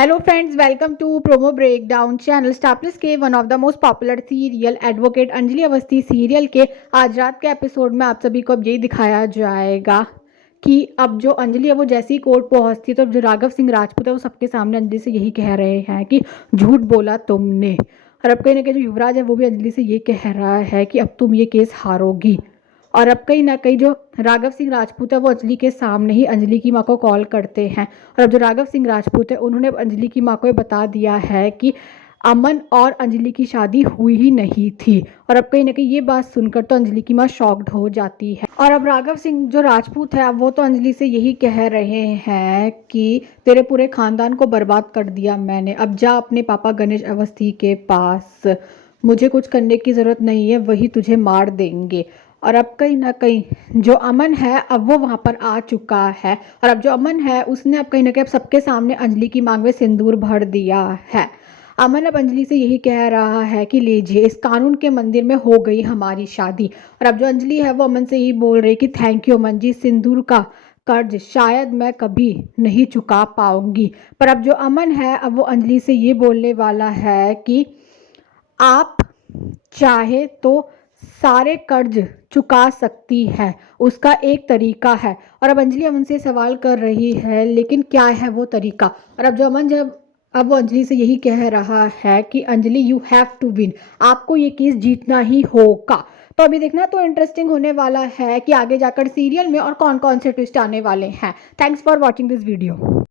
Hello friends, welcome to promo breakdown channel. Star Plus के one of the most popular serial advocate Anjali Awasthi serial के आज रात के episode में आप सभी को अब यही दिखाया जाएगा कि अब जो अंजलि है वो जैसे ही कोर्ट पहुंचती है तो जो राघव सिंह राजपूत है वो सबके सामने अंजलि से यही कह रहे हैं कि झूठ बोला तुमने। और अब कहीं ना कहीं जो युवराज है वो भी अंजलि से ये कह रहा है कि अब तुम ये केस हारोगी। और अब कहीं ना कहीं जो राघव सिंह राजपूत है वो अंजलि के सामने ही अंजलि की माँ को कॉल करते हैं। और अब जो राघव सिंह राजपूत है उन्होंने अंजलि की माँ को ये बता दिया है कि अमन और अंजलि की शादी हुई ही नहीं थी। और अब कहीं ना कहीं ये बात सुनकर तो अंजलि की माँ शॉक्ड हो जाती है। और अब राघव सिंह जो राजपूत है अब वो तो अंजलि से यही कह रहे हैं कि तेरे पूरे खानदान को बर्बाद कर दिया मैंने, अब जा अपने पापा गणेश अवस्थी के पास, मुझे कुछ करने की ज़रूरत नहीं है, वही तुझे मार देंगे। और अब कहीं ना कहीं जो अमन है अब वो वहाँ पर आ चुका है। और अब जो अमन है उसने अब कहीं ना कहीं अब सबके सामने अंजलि की मांग में सिंदूर भर दिया है। अमन अब अंजलि से यही कह रहा है कि लीजिए, इस कानून के मंदिर में हो गई हमारी शादी। और अब जो अंजलि है वो अमन से यही बोल रही कि थैंक यू अमन जी, सिंदूर का कर्ज शायद मैं कभी नहीं चुका पाऊंगी। पर अब जो अमन है अब वो अंजलि से ये बोलने वाला है कि आप चाहे तो सारे कर्ज चुका सकती है, उसका एक तरीका है। और अब अंजलि अमन से सवाल कर रही है लेकिन क्या है वो तरीका। और अब जो अमन जब अब वो अंजलि से यही कह रहा है कि Anjali you have to win, आपको ये केस जीतना ही होगा। तो अभी देखना तो इंटरेस्टिंग होने वाला है कि आगे जाकर सीरियल में और कौन कौन से ट्विस्ट आने वाले हैं। Thanks for watching this video.